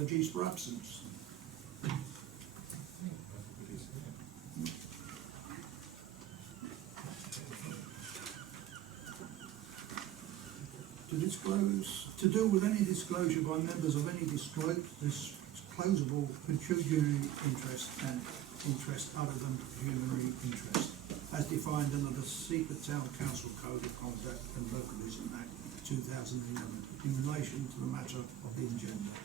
apologies for absence. To deal with any disclosure by members of any disclosable pecuniary interest and interest other than pecuniary interest, as defined under the Sept Town Council Code of Conduct and Localism Act 2011, in relation to the matter of the agenda.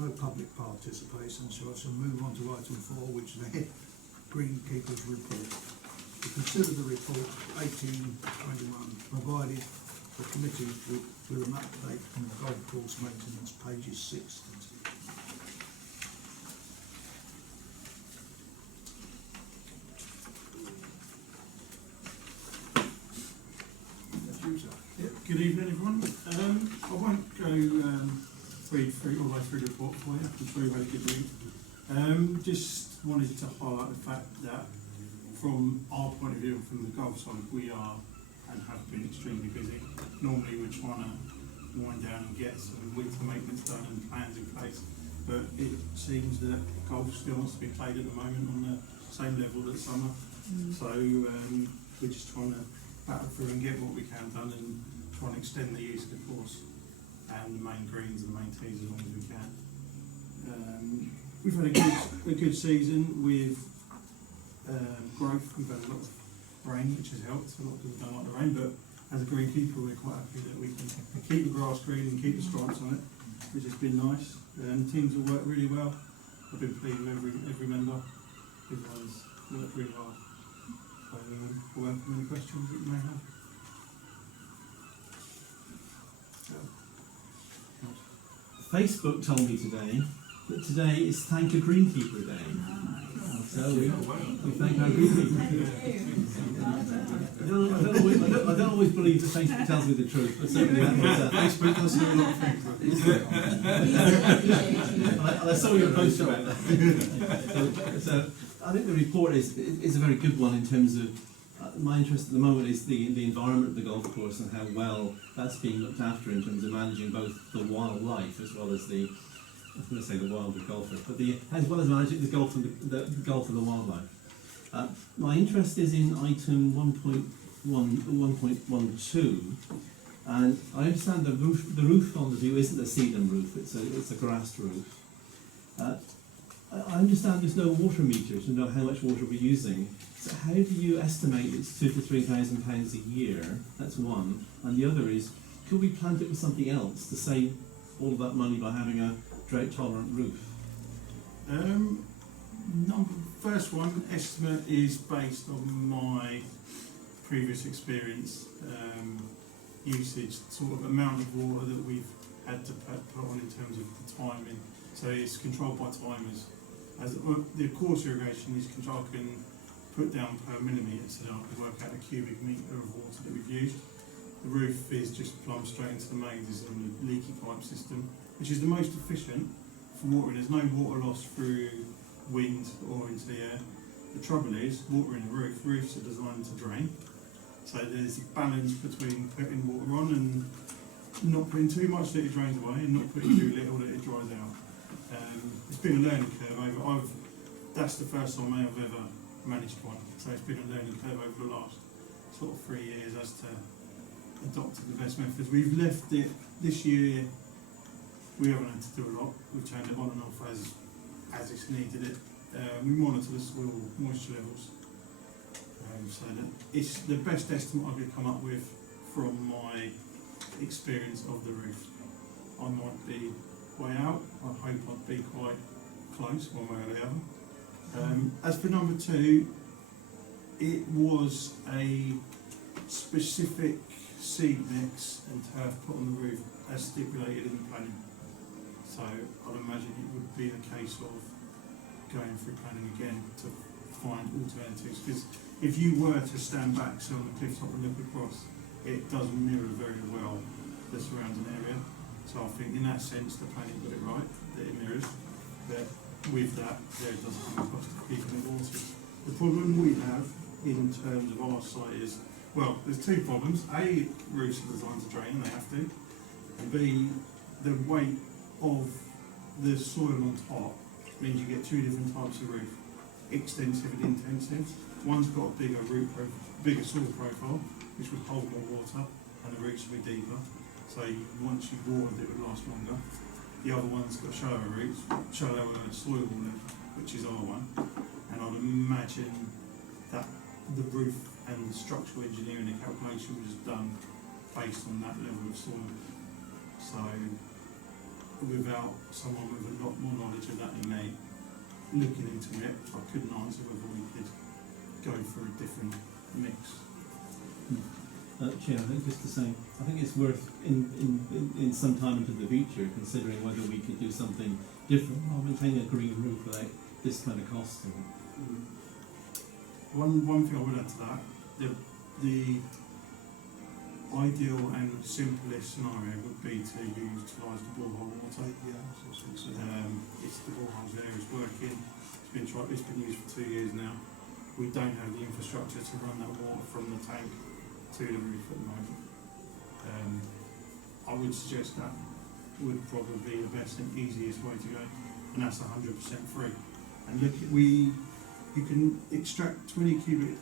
No public participation, so I shall move on to item 4, which is the head greenkeepers report. To consider the report 1821, provided the committee with an update on the golf course maintenance, pages 6 to 10. Good evening, everyone. I won't go read through all the way through the report for you. I'm sure you've had a good read. Just wanted to highlight the fact that from our point of view, from the golf side, we are and have been extremely busy. Normally we're trying to wind down and get some winter maintenance done and plans in place, but it seems that golf still wants to be played at the moment on the same level as summer. So we're just trying to battle through and get what we can done and try and extend the use of the course and the main greens and the main tees as long as we can. We've had a good season with growth. We've had a lot of rain, which has helped. A lot of people don't like the rain, but as a greenkeeper, we're quite happy that we can keep the grass green and keep the stripes on it, which has been nice. Teams have worked really well. I've been pleased with every member. Everyone's worked really hard. So, we'll welcome any questions that you may have. Facebook told me today that today is Thank a Greenkeeper Day. So we thank our greenkeeper. I don't always believe that Facebook tells me the truth, but certainly that was Facebook does do a lot of things. I saw your post about that. So I think the report is a very good one in terms of my interest at the moment is the environment of the golf course and how well that's being looked after in terms of managing both the wildlife as well as the, I was going to say the wilder golfer, but as well as managing the golf and the wildlife. My interest is in item 1.12, and I understand the roof on the view isn't a sedum roof; it's a grassed roof. I understand there's no water meter to know how much water we're using. So how do you estimate it's £2,000 to £3,000 a year? That's one. And the other is, could we plant it with something else to save all of that money by having a drought-tolerant roof? First one, estimate is based on my previous experience, usage, sort of amount of water that we've had to put on in terms of the timing. So it's controlled by timers. As the course irrigation is controlled, I can put down per millimetre, so that I can work out the cubic metre of water that we've used. The roof is just plumbed straight into the mains, is a leaky pipe system, which is the most efficient for watering. There's no water loss through wind or into the air. The trouble is, water in the roof, roofs are designed to drain, so there's a balance between putting water on and not putting too much that it drains away and not putting too little that it dries out. It's been a learning curve that's the first time I've ever managed one, so it's been a learning curve over the last sort of 3 years as to adopting the best methods. We've left it this year, we haven't had to do a lot, we've turned it on and off as it's needed it. We monitor the soil moisture levels, so that it's the best estimate I could come up with from my experience of the roof. I might be way out, I hope I'd be quite close one way or the other. As for number 2, it was a specific seed mix and turf put on the roof as stipulated in the planning. So I'd imagine it would be a case of going through planning again to find alternatives, because if you were to stand back, so on the cliff top and look across, it does mirror very well the surrounding area. So I think in that sense the planning got it right, that it mirrors, but with that there does come a cost of keeping it watered. The problem we have in terms of our site is, well, there's 2 problems. A, roofs are designed to drain and they have to, B, the weight of the soil on top means you get two different types of roof, extensive and intensive. One's got a bigger soil profile, which will hold more water, and the roots will be deeper. So once you've watered it, will last longer. The other one's got shallower roots, shallower soil level, which is our one. And I'd imagine that the roof and the structural engineering and calculation was done based on that level of soil. So without someone with a lot more knowledge of that than me looking into it, I couldn't answer whether we could go for a different mix. Chair, I think just to say, I think it's worth in some time into the future considering whether we could do something different while maintaining a green roof without this kind of cost. One thing I would add to that, the ideal and simplest scenario would be to utilise the borehole water. It's the boreholes there is working. It's been used for 2 years now. We don't have the infrastructure to run that water from the tank to the roof at the moment. I would suggest that would probably be the best and easiest way to go, and that's 100% free. And look, you can extract 20 cubic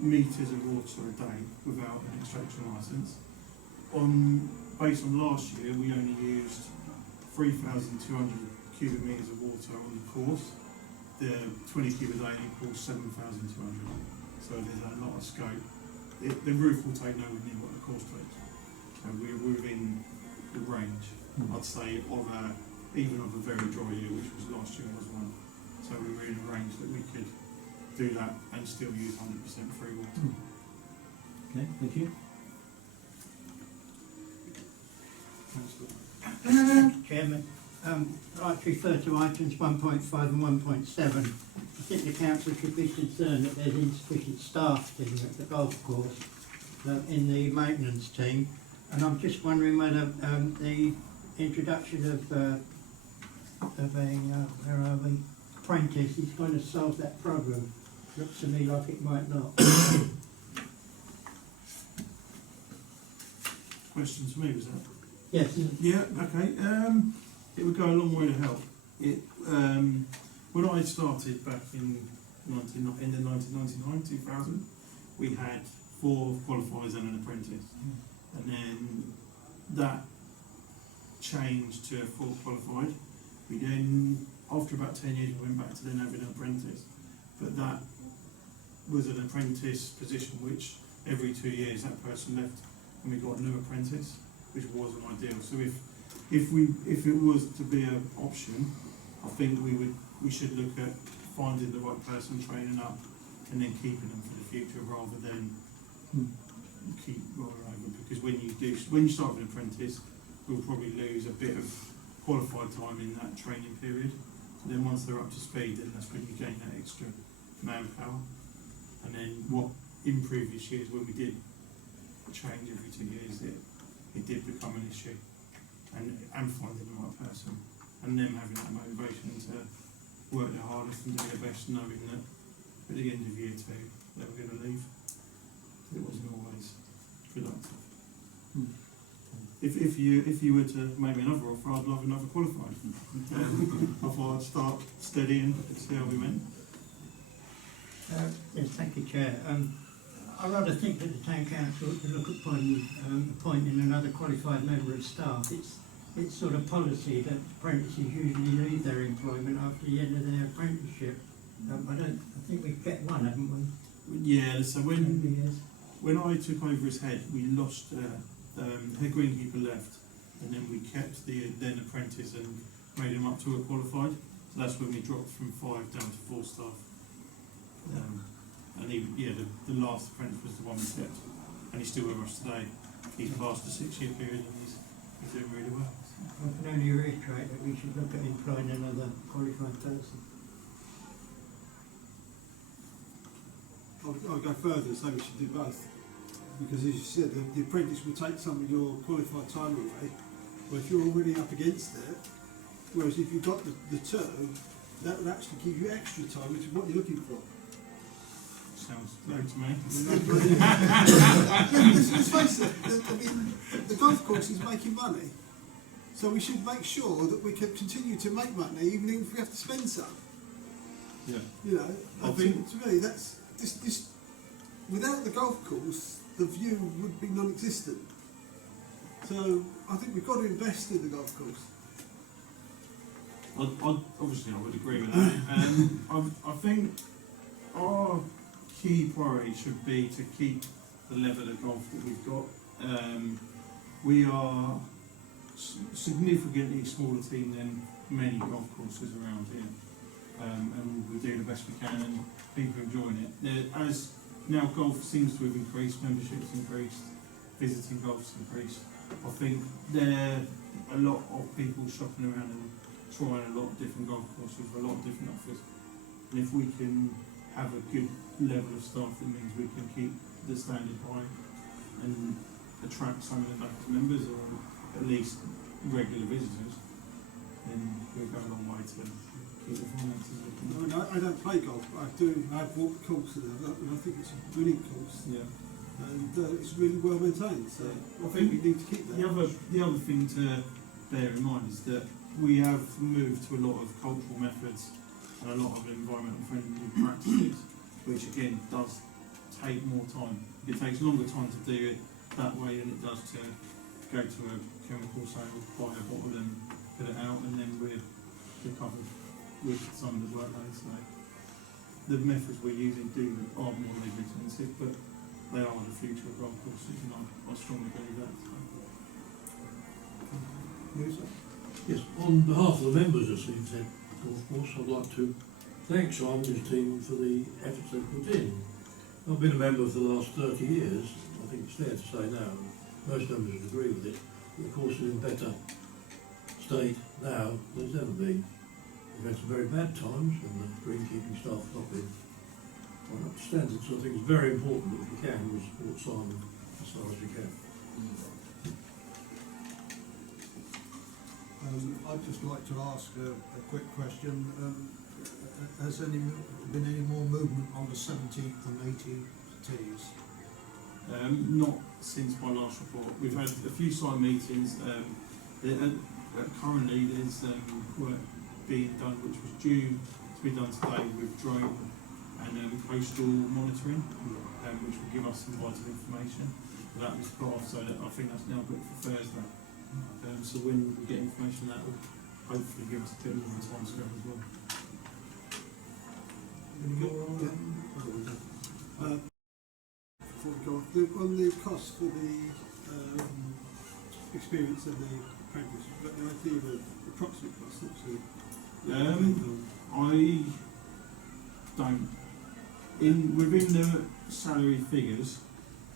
metres of water a day without an extraction licence. Based on last year, we only used 3,200 cubic metres of water on the course. The 20 cubic a day equals 7,200. So there's a lot of scope. The roof will take nowhere near what the course takes. And we're within the range, I'd say, even of a very dry year, which was last year was one. So we were in a range that we could do that and still use 100% free water. Okay, thank you. Chairman, I'd like to refer to items 1.5 and 1.7. I think the council should be concerned that there's insufficient staff at the golf course in the maintenance team, and I'm just wondering whether the introduction of a apprentice is going to solve that problem. Looks to me like it might not. Questions for me, was that? Yes. Yeah, okay. It would go a long way to help. When I started back in the 1999, 2000, we had 4 qualifiers and an apprentice. And then that changed to 4 qualified. We then, after about 10 years, we went back to then having an apprentice. But that was an apprentice position which every 2 years that person left and we got a new apprentice, which wasn't ideal. So if it was to be an option, I think we should look at finding the right person, training up, and then keeping them for the future rather than keep rolling over. Because when you start with an apprentice, we'll probably lose a bit of qualified time in that training period. So then once they're up to speed, then that's when you gain that extra manpower. And then in previous years when we did change every 2 years, it did become an issue. And finding the right person, and them having that motivation to work their hardest and do their best, knowing that at the end of year 2 they were going to leave. It wasn't always productive. If you were to make me another offer, I'd love another qualified. I thought I'd start steadying and see how we went. Yes, thank you, Chair. I rather think that the Town Council ought to look upon appointing another qualified member of staff. It's sort of policy that apprentices usually leave their employment after the end of their apprenticeship. I think we get one, haven't we? Yeah, so when I took over as head, we lost head greenkeeper left, and then we kept the then apprentice and made him up to a qualified. So that's when we dropped from 5 down to 4 staff. And the last apprentice was the one we kept, and he's still with us today. He's passed the 6-year period and he's doing really well. I can only reiterate that we should look at employing another qualified person. I'll go further and say we should do both, because as you said, the apprentice will take some of your qualified time away, but if you're already up against it, whereas if you've got the term, that will actually give you extra time, which is what you're looking for. Sounds great to me. Let's face it, the golf course is making money, so we should make sure that we can continue to make money even if we have to spend some. Yeah. You know, I and think- to me that's this. Without the golf course, the view would be non-existent. So I think we've got to invest in the golf course. Obviously, I would agree with that. I think our key priority should be to keep the level of golf that we've got. We are significantly smaller team than many golf courses around here, and we do the best we can, and people are enjoying it. As now golf seems to have increased, memberships increased, visiting golf's increased. I think there are a lot of people shopping around and trying a lot of different golf courses with a lot of different offers. And if we can have a good level of staff, that means we can keep the standard high and attract some of the backers members, or at least regular visitors, then we'll go a long way to keep the finances I looking. mean, I don't play golf, but I've walked the course and I think it's a brilliant course, Yeah. and it's really well maintained. So I think we need to keep that. The other thing to bear in mind is that we have moved to a lot of cultural methods and a lot of environmental friendly practices, which again does take more time. It takes longer time to do it that way than it does to go to a chemical sale, buy a bottle and put it out, and then we're covered with some of the workload. So the methods we're using are more labour intensive, but they are the future of golf courses, and I strongly believe that. Yes, on behalf of the members of Sept Golf Course, I'd like to thank Simon and his team for the efforts they've put in. I've been a member for the last 30 years. I think it's fair to say now, and most members would agree with it, that the course is in better state now than it's ever been. We've had some very bad times, and the greenkeeping staff have not been quite up to standard, so I think it's very important that if we can, we support Simon as far as we can. I'd just like to ask a quick question. Has been any more movement on the 17th and 18th tees? Not since my last report. We've had a few site meetings. Currently, there's work being done which was due to be done today with drone and coastal monitoring, which will give us some vital information. That was put off, so that I think that's now booked for Thursday. So when we get information, that will hopefully give us a bit more of a time scale as well. Any more on that? Before we go on the cost for the experience of the apprentice, you've got the idea of the approximate cost, actually. I don't. Within the salary figures,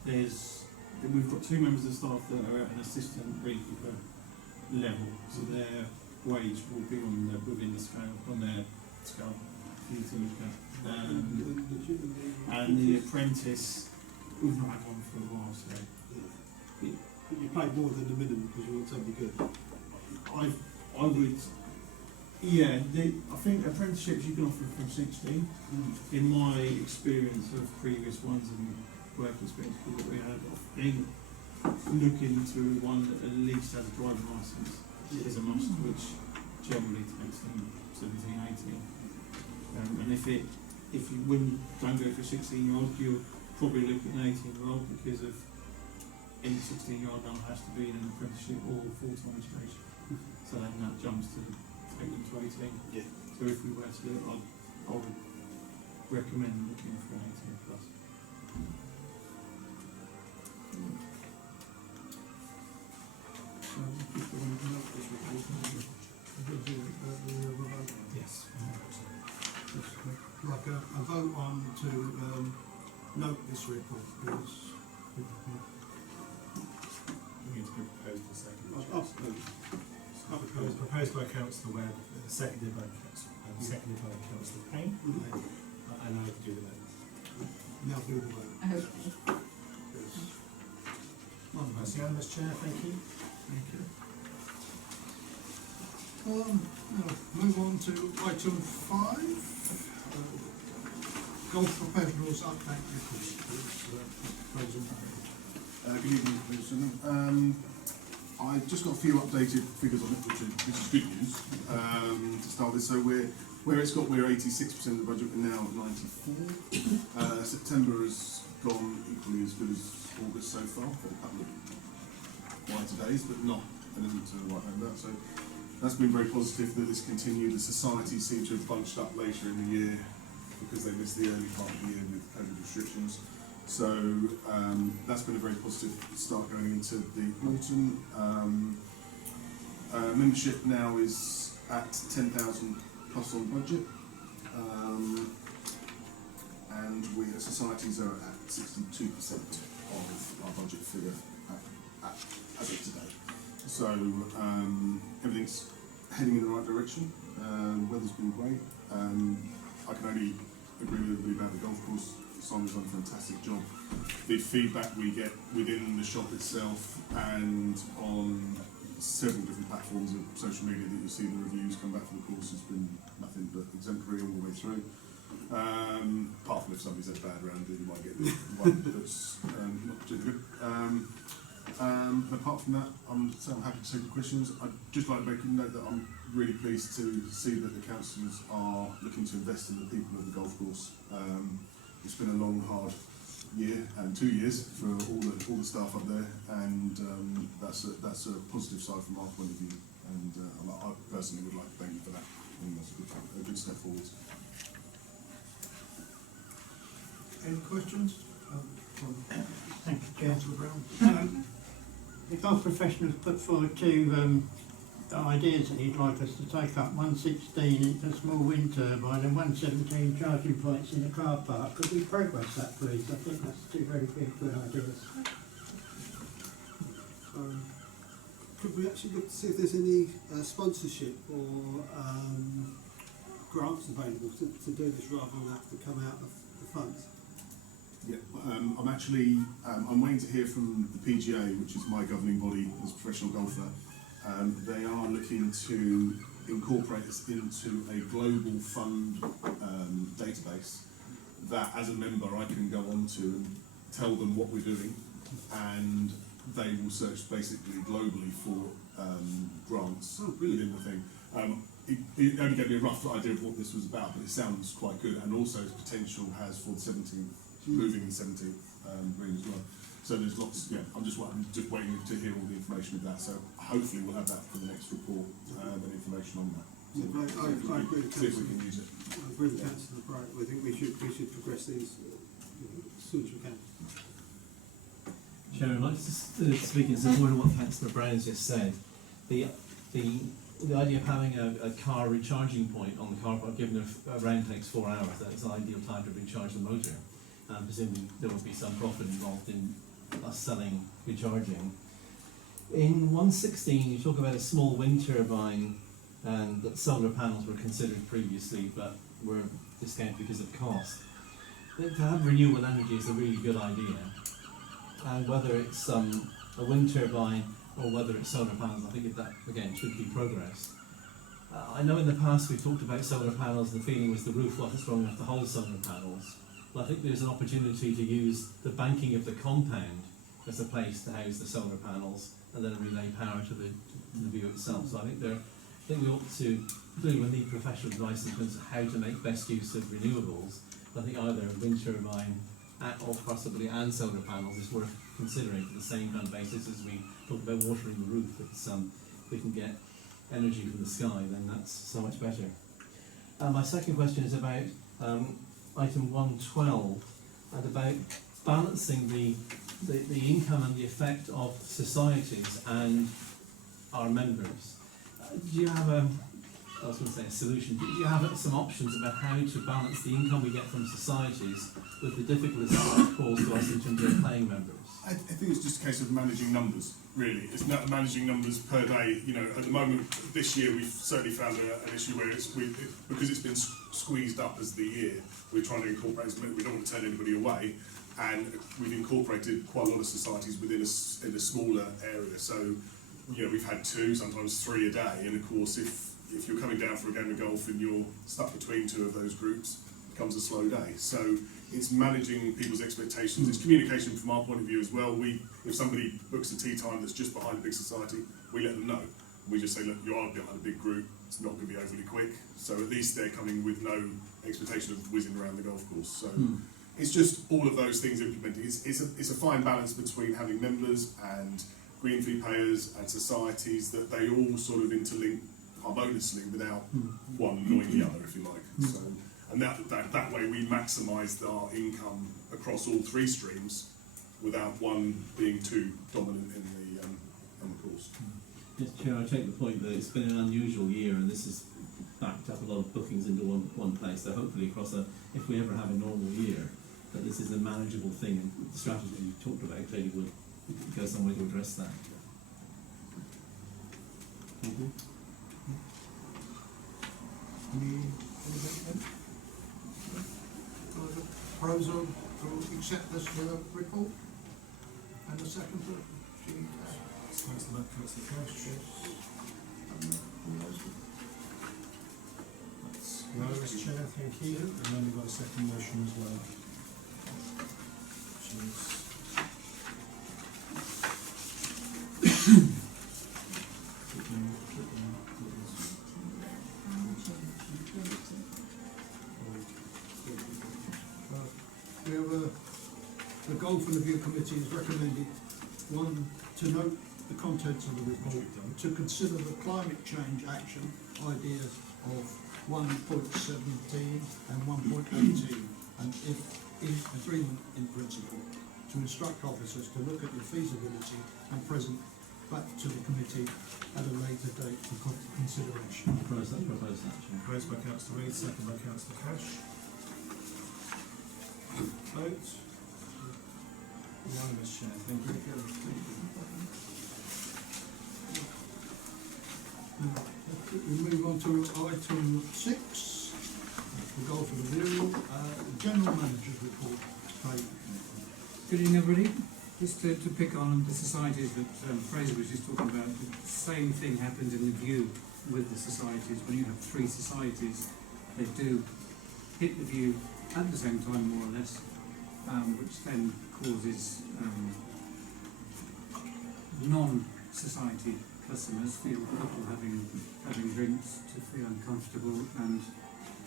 we've got 2 members of staff that are at an assistant greenkeeper level, so their wage will be within the scale, on their scale for you to look at. And the apprentice, we've not had one for a while, so But you pay more than the minimum because you want somebody good. I would. Yeah, I think apprenticeships you can offer from 16. In my experience of previous ones and work experience that we had, I think looking to one that at least has a driving licence is a must, which generally takes them 17, 18. And if you when you don't go for a 16-year-old, you're probably looking at an 18-year-old, because of any 16-year-old now has to be in an apprenticeship or full-time education. So then that jumps to take them to 18. Yeah. So if we were to do it, I would recommend looking for an 18 plus. Yes. Like a vote on to note this report, please. We need to propose the second. I'll propose. Proposed by Councillor Webb, seconded by Councillor Payne, and I do the vote. Now do the vote. Okay. That's unanimous, Chair, thank you. Thank you. Now, move on to item 5. Golf professionals update report. Good evening, Commissioner. I've just got a few updated figures on it, which is good news. To start with, so we're 86% of the budget. We're now at 94. September has gone equally as good as August so far. Had a couple of quieter days, but not anything to write home about. So that's been very positive that this continued. The societies seem to have bunched up later in the year because they missed the early part of the year with COVID restrictions. So that's been a very positive start going into the autumn. Membership now is at 10,000 plus on budget, and we societies are at 62% of our budget figure as of today. So everything's heading in the right direction. Weather's been great. I can only agree with everybody about the golf course. Simon's done a fantastic job. The feedback we get within the shop itself and on several different platforms of social media that you'll see the reviews come back from the course has been nothing but exemplary all the way through. Apart from if somebody's had a bad round, you might get the one that's not particularly good. But apart from that, I'm happy to take the questions. I'd just like to make a note that I'm really pleased to see that the councillors are looking to invest in the people of the golf course. It's been a long, hard year and 2 years for all the staff up there, and that's a positive side from our point of view. And I personally would like to thank you for that. And that's a good step forward. Any questions? Thank you, Chair. Councillor Brown. The golf professionals put forward two ideas that he'd like us to take up. 116 into a small wind turbine and 117 charging points in the car park. Could we progress that, please? I think that's two very good ideas. Could we actually look to see if there's any sponsorship or grants available to do this rather than have to come out of the funds? Yeah, I'm actually I'm waiting to hear from the PGA, which is my governing body as a professional golfer. They are looking to incorporate us into a global fund database that, as a member, I can go on to and tell them what we're doing, and they will search basically globally for grants within the thing. It only gave me a rough idea of what this was about, but it sounds quite good, and also its potential has for the 17th, moving in the 17th ring as well. So there's lots. Yeah, I'm just waiting to hear all the information of that. So hopefully we'll have that for the next report. And information on that. So I agree with See if we can use it. I agree with Councillor Bright. I think we should progress these as soon as we can. Chairman, I'd like to speak in support of what Councillor Brown's just said. The idea of having a car recharging point on the car park, given a round takes 4 hours, that's an ideal time to recharge the motor. Presumably there will be some profit involved in us selling recharging. In 116 you talk about a small wind turbine and that solar panels were considered previously but were discounted because of cost. To have renewable energy is a really good idea, and whether it's a wind turbine or whether it's solar panels, I think that again should be progressed. I know in the past we've talked about solar panels, the feeling was the roof wasn't strong enough to hold solar panels. Well, I think there's an opportunity to use the banking of the compound as a place to house the solar panels and then relay power to the view itself. So I think we ought to, clearly we need professional advice in terms of how to make best use of renewables. I think either a wind turbine or possibly and solar panels is worth considering for the same kind of basis as we talk about watering the roof. If we can get energy from the sky, then that's so much better. My second question is about item 112 and about balancing the income and the effect of societies and our members. Do you have a solution? Do you have some options about how to balance the income we get from societies with the difficulties that cause to us in terms of paying members? I think it's just a case of managing numbers, really. It's not managing numbers per day. You know, at the moment, this year, we've certainly found an issue where because it's been squeezed up as the year, we're trying to incorporate as many, we don't want to turn anybody away, and we've incorporated quite a lot of societies within in a smaller area. So, you know, we've had 2, sometimes 3 a day, and of course, if you're coming down for a game of golf and you're stuck between 2 of those groups, becomes a slow day. So it's managing people's expectations. It's communication from our point of view as well. If somebody books a tea time that's just behind a big society, we let them know. We just say, look, you are behind a big group. It's not going to be overly quick. So at least they're coming with no expectation of whizzing around the golf course. So it's just all of those things implementing. It's a fine balance between having members and green fee payers and societies, that they all sort of interlink harmoniously without one annoying the other, if you like. So, and that way we maximise our income across all three streams without one being too dominant in the course. Yes, Chair, I take the point that it's been an unusual year, and this has backed up a lot of bookings into one place. So hopefully, if we ever have a normal year, that this is a manageable thing, and the strategy that you talked about clearly would go some way to address that. Any proposal to accept this report? And a second for Councillor Cash. That's unanimous, Chair, thank you. And then we've got a second motion as well. Which is the Golf and Review Committee has recommended, one, to note the contents of the report, to consider the climate change action ideas of 1.17 and 1.18, and if in agreement in principle, to instruct officers to look at the feasibility and present back to the committee at a later date for consideration. Propose that, Chair. proposed by Councillor Reid, second by Councillor Cash. Vote. Unanimous, Chair, thank you. We move on to item 6, the Golf and Review, General Manager's Report. Good evening, everybody. Just to pick on the societies that Fraser was just talking about, the same thing happens in the view with the societies. When you have 3 societies, they do hit the view at the same time, more or less, which then causes non-society customers feel people having drinks to feel uncomfortable and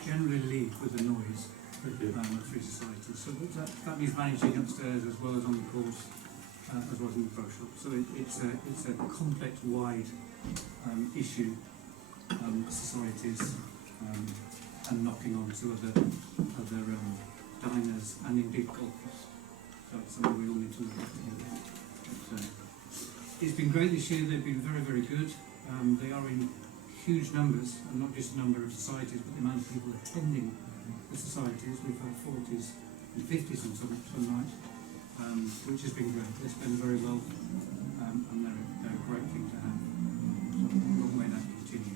generally leave with a noise at 3 societies. So that means managing upstairs as well as on the course, as well as in the pro shop. So it's a complex, wide issue, societies and knocking on to other diners and indeed golfers. So it's something we all need to look at. It's been great this year. They've been very, very good. They are in huge numbers, and not just the number of societies, but the amount of people attending the societies. We've had 40s and 50s on some nights, which has been great. It's been very well, and they're a great thing to have. So long may that continue.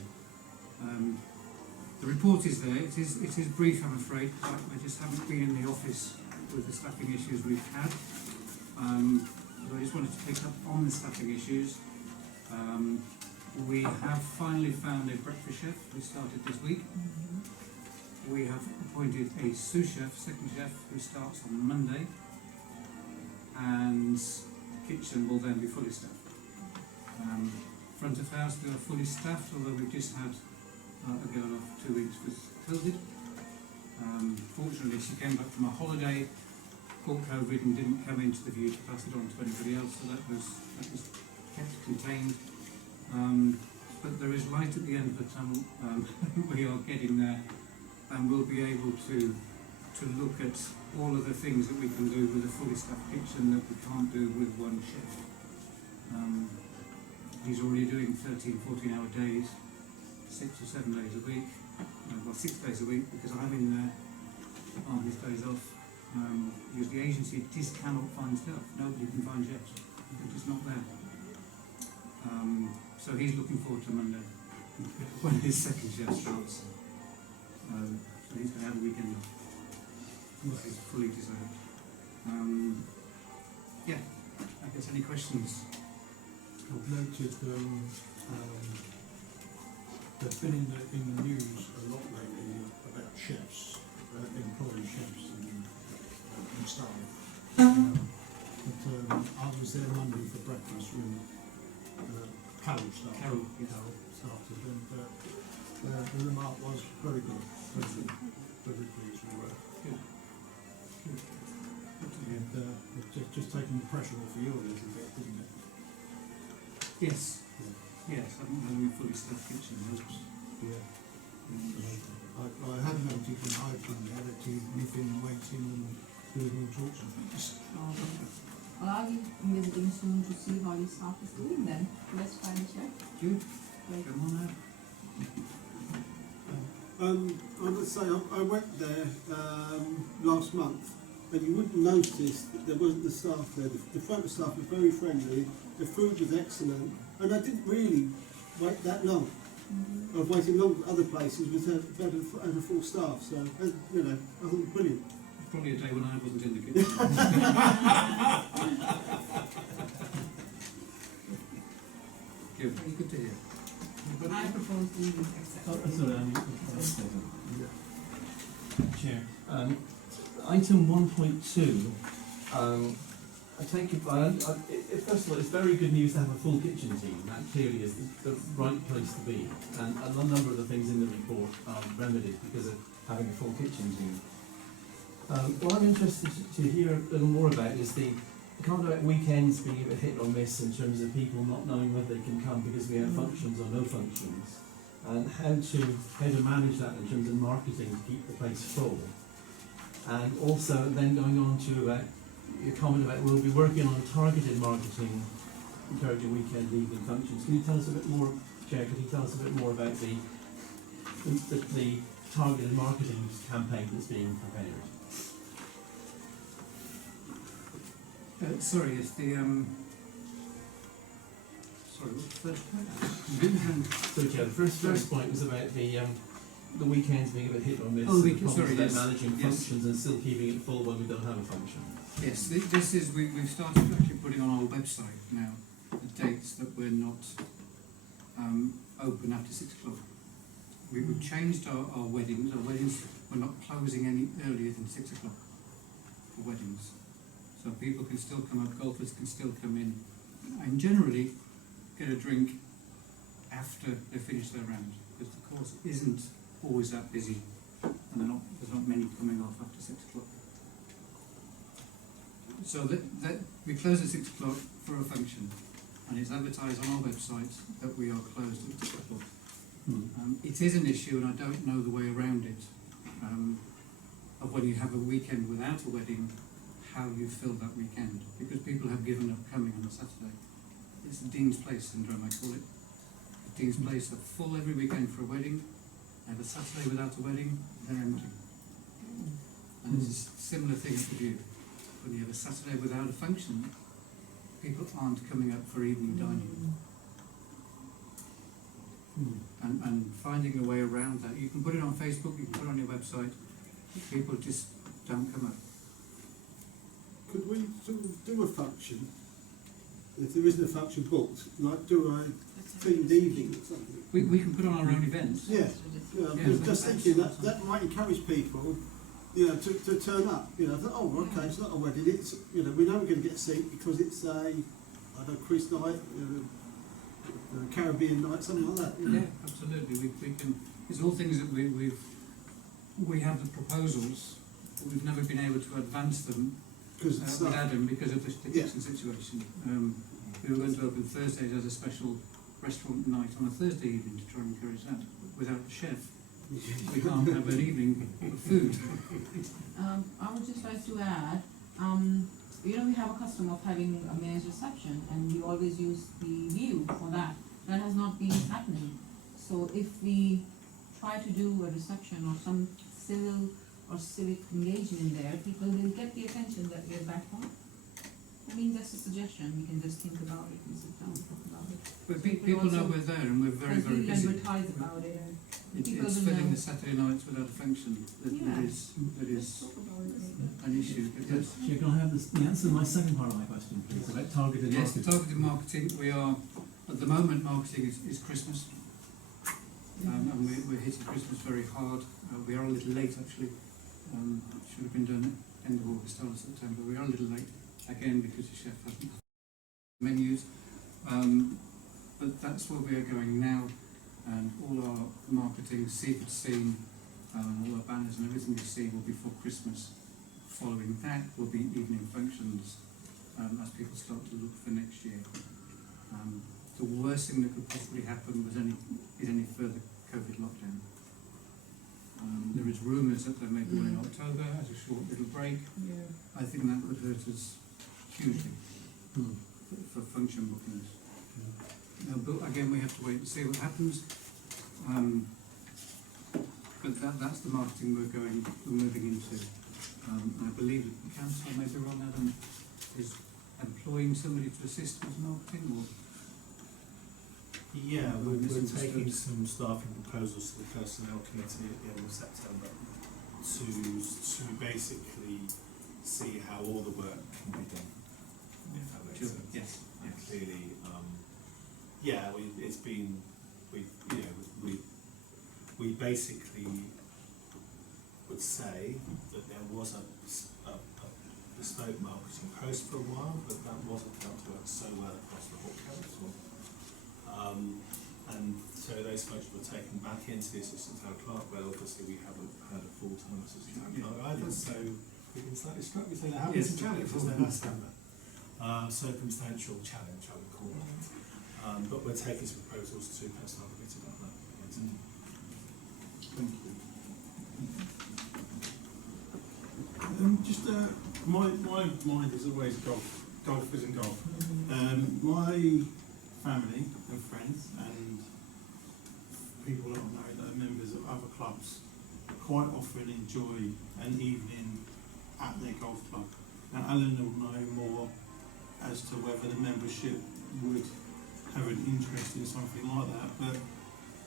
The report is there. It is brief, I'm afraid. I just haven't been in the office with the staffing issues we've had. So I just wanted to pick up on the staffing issues. We have finally found a breakfast chef. We started this week. We have appointed a sous chef, second chef, who starts on Monday, and kitchen will then be fully staffed. Front of house, we are fully staffed, although we've just had a girl off 2 weeks with COVID. Fortunately, she came back from a holiday, caught COVID, and didn't come into the view to pass it on to anybody else, so that was kept contained. But there is light at the end of the tunnel. We are getting there, and we'll be able to look at all of the things that we can do with a fully staffed kitchen that we can't do with one chef. He's already doing 13, 14-hour days, 6 or 7 days a week. Well, 6 days a week, because I'm in there on his days off. Because the agency just cannot find staff. Nobody can find chefs. They're just not there. So he's looking forward to Monday when his second chef starts. So he's going to have a weekend off, which is fully deserved. Yeah, I guess any questions? I've noted there's been in the news a lot lately about chefs employed staff. But I was there Monday for breakfast when Carol started. Carol, yes. Carol started, and the remark was very good. Very pleased we were. Good. Good. Good to hear. And it's just taking the pressure off you a little bit, didn't it? Yes. Yes, having a fully staffed kitchen helps. Yeah. I had noted when I've been there that you live in waiting and doing all sorts of things. Well, I'll be visiting soon to see how your staff is doing then. Let's try and check. Good. Great. Come on now. I would say I went there last month, and you wouldn't notice that there wasn't the staff there. The front staff was very friendly, the food was excellent, and I didn't really wait that long. Mm-hmm. I've waited long at other places with a full staff, so you know, I thought it was brilliant. Probably a day when I wasn't in the kitchen. Good. Very good to hear. I propose we accept. Sorry, Chair. Item 1.2. I take it. First of all, it's very good news to have a full kitchen team. That clearly is the right place to be, and a number of the things in the report are remedied because of having a full kitchen team. What I'm interested to hear a little more about is the comment about weekends being a bit hit or miss in terms of people not knowing whether they can come because we have functions or no functions, and how to manage that in terms of marketing to keep the place full. And also then going on to about your comment about we'll be working on targeted marketing, encouraging weekend evening functions. Can you tell us a bit more, Chair? Could you tell us a bit more about the targeted marketing campaign that's being prepared? Sorry, it's the sorry, what's the first point? So, Chair, the first point was about the weekends being a bit hit or miss. Oh, and problems sorry, about yes. managing Yes. functions and still keeping it full when we don't have a function. Yes, this is we've started actually putting on our website now the dates that we're not open after 6 o'clock. We've changed our weddings. Our weddings we're not closing any earlier than 6 o'clock for weddings. So people can still come up, golfers can still come in, and generally get a drink after they finish their round, because the course isn't always that busy, and there's not many coming off after 6 o'clock. So that we close at 6 o'clock for a function, and it's advertised on our website that we are closed at 6 o'clock. It is an issue, and I don't know the way around it, of when you have a weekend without a wedding, how you fill that weekend, because people have given up coming on a Saturday. It's the Dean's Place syndrome, I call it. The Dean's Place are full every weekend for a wedding, and a Saturday without a wedding, they're empty. And it's a similar thing at the View. When you have a Saturday without a function, people aren't coming up for evening dining. And finding a way around that. You can put it on Facebook, you can put it on your website, people just don't come up. Could we sort of do a function, if there isn't a function booked, like do a themed evening or something? We can put on our own events. Yeah, yeah, Yeah, I'm just thinking that might encourage people, you know, to turn up. You know, that, oh, okay, it's not a wedding. It's, you know, we know we're going to get a seat because it's a, I don't know, Chris night, Caribbean night, something like that. You know? Yeah, absolutely. We can. It's all things that we have the proposals, but we've never been able to advance them with Adam because of the kitchen situation. We were going to open Thursdays as a special restaurant night on a Thursday evening to try and encourage that. Without the chef, we can't have an evening of food. I would just like to add, we have a custom of having a mayor's reception, and we always use the View for that. That has not been happening. So if we try to do a reception or some civil or civic engagement there, people will get the attention that we're back home. I mean, that's a suggestion. We can just think about it and sit down and talk about it. But people know we're there and we're very, very We busy. advertise about it, and people It's will filling know. the Saturday nights without a function that Let's is talk about it. an issue. Because Chair, can I have the answer to my second part of my question, please, about targeted yes, marketing? targeted marketing. We are at the moment marketing is Christmas, and we're hitting Christmas very hard. We are a little late actually. Should have been done end of August, start of September. We're a little late again because the chef hasn't menus, but that's where we are going now, and all our marketing, seafood scene, all our banners and everything you see will be for Christmas. Following that will be evening functions as people start to look for next year. The worst thing that could possibly happen is any further COVID lockdown. There is rumours that there may be one in October as a short little break. Yeah. I think that would hurt us hugely for function bookings. But again, we have to wait and see what happens. But that's the marketing we're moving into. I believe that the council, maybe wrong, Adam, is employing somebody to assist with marketing, or Yeah, we're misunderstood. taking some staffing proposals to the personnel committee at the end of September to basically see how all the work can be done. If that makes Sure. sense. Yes. And clearly, we basically would say that there was a bespoke marketing post for a while, but that wasn't felt to work so well across the whole council. And so those folks were taken back into the assistant town clerk, well obviously we haven't had a full-time assistant town clerk either, so we've been slightly struck with saying there have been some challenges there, that's circumstantial challenge I would call it. But we're taking some proposals to personnel committee about that. Thank you. My mind is always golf. Golf isn't golf. My family and friends and people that I know that are members of other clubs quite often enjoy an evening at their golf club. Now Alan will know more as to whether the membership would have an interest in something like that, but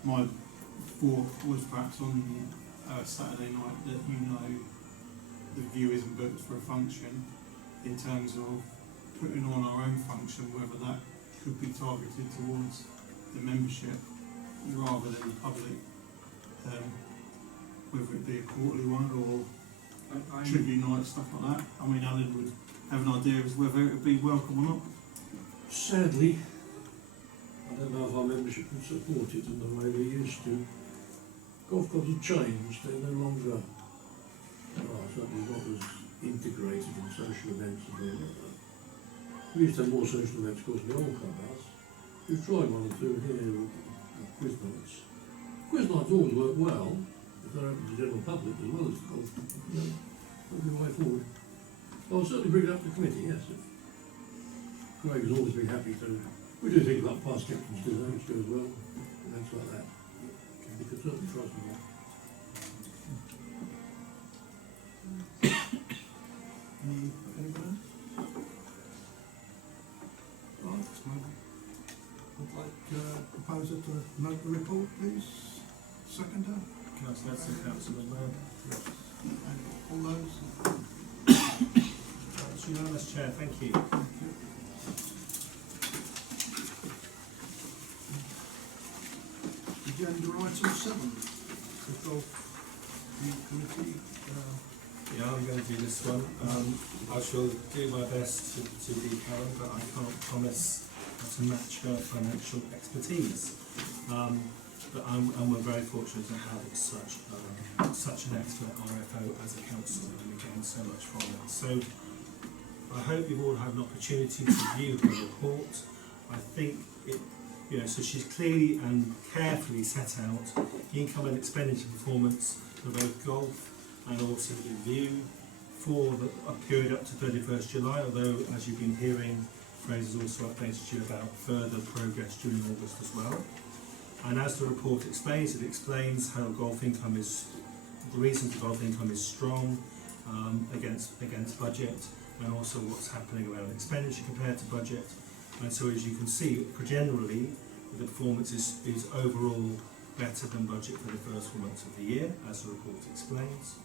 my thought was perhaps on Saturday night that the view isn't booked for a function, in terms of putting on our own function, whether that could be targeted towards the membership rather than the public, whether it be a quarterly one or tribute night, stuff like that. I mean, Alan would have an idea as whether it would be welcome or not. Sadly, I don't know if our membership would support it in the way we used to. Golf clubs have changed, they're no longer, certainly not as integrated in social events as they were. We used to have more social events, of course, in the old clubhouse. We've tried one or two here with quiz nights. Quiz nights always work well, if they're open to the general public as well as the golf. That'll be the way forward. I'll certainly bring it up to the committee, yes. Craig has always been happy to. We do things like past captains do, which goes well, events like that. We could certainly try some more. Anyone else? Right, I'd like proposer to note the report, please. Seconder, Councillor Edson, Councillor Mann. and all those. That's unanimous, Chair, thank you. Agenda item 7, the golf committee. Yeah, I'm going to do this one. I shall do my best to be Karen, but I can't promise to match her financial expertise. And we're very fortunate to have such an excellent RFO as a council, and we gain so much from it. So I hope you've all had an opportunity to view the report. I think it, so she's clearly and carefully set out the income and expenditure performance for both golf and also the view for a period up to 31st July, although as you've been hearing, Fraser's also updated you about further progress during August as well. And as the report explains, it explains how golf income is, the reason for golf income is strong against budget, and also what's happening around expenditure compared to budget. And so as you can see, generally, the performance is overall better than budget for the first 4 months of the year, as the report explains.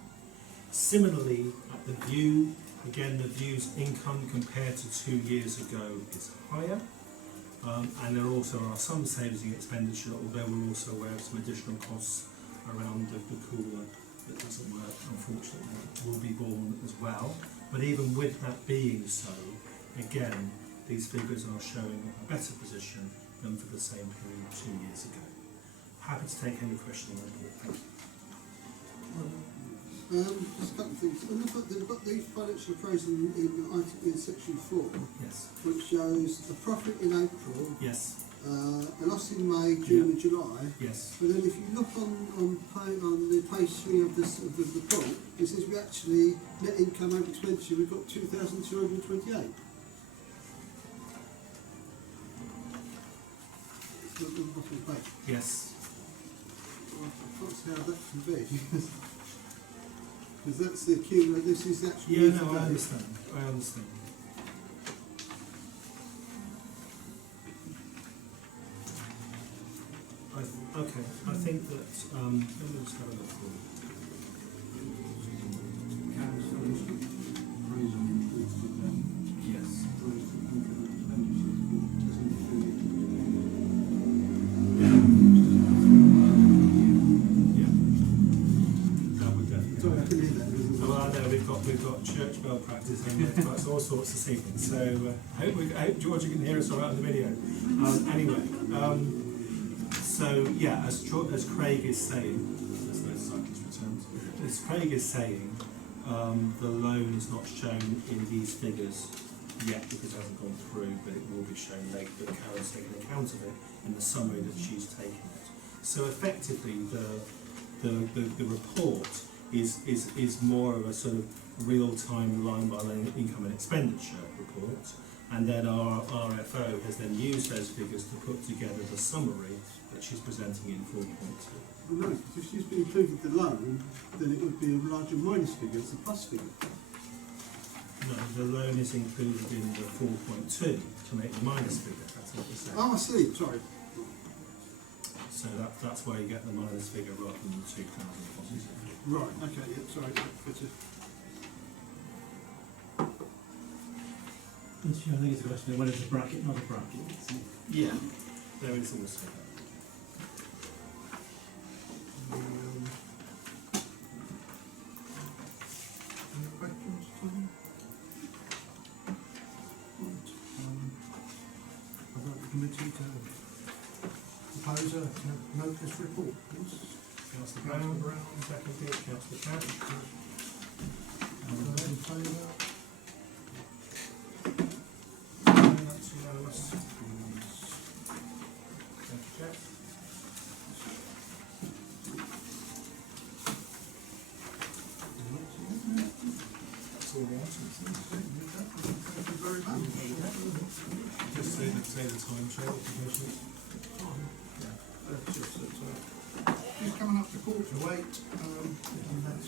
Similarly, at the view, again, the view's income compared to 2 years ago is higher. And there also are some savings in expenditure, although we're also aware of some additional costs around the cooler that doesn't work unfortunately will be borne as well. But even with that being so, again, these figures are showing a better position than for the same period 2 years ago. Happy to take any questions on that. Thank you. Just a couple of things. They've got the financial appraisal in section 4, Yes. which shows a profit in April, Yes. a loss in May, June and July. Yes. But then if you look on the page 3 of the report, it says we actually, net income over expenditure, we've got 2,228. It's on the bottom of the page. Yes. Well, I can't see how that can be. Because that's the accumulator, this is actually... Yeah, no, I understand. I understand. Okay, I think that, let me just have a look for you. Yes. Yeah. That would definitely. Sorry, I couldn't hear that. Well, I know we've got church bell practice and we've got all sorts this evening. So I hope George, you can hear us all right on the video. Anyway, so yeah, as Craig is saying, there's no cyclist returns. As Craig is saying, the loan is not shown in these figures yet because it hasn't gone through, but it will be shown later. But Karen's taken account of it in the summary that she's taken it. So effectively, the report is more of a sort of real-time line-by-line income and expenditure report, and then our RFO has then used those figures to put together the summary that she's presenting in 4.2. Well, no, if she's included the loan, then it would be a larger minus figure, it's a plus figure. No, the loan is included in the 4.2 to make the minus figure, that's what we're saying. Oh, I see, sorry. So that's why you get the minus figure rather than the 2,000 positive. Right, okay, yeah, sorry, better. I think it's a question of whether it's a bracket, not a bracket. Yeah, there is also that. Any questions, Tom? Right, I'd like the committee to propose a notice report, please. Councillor Brown, seconded, Councillor Cash. All those in favour? That's unanimous. Thank you, Jack. That's all the items. Thank you very much. Just say the time, Chair, if you Just that, he's coming up to 8:15, and that's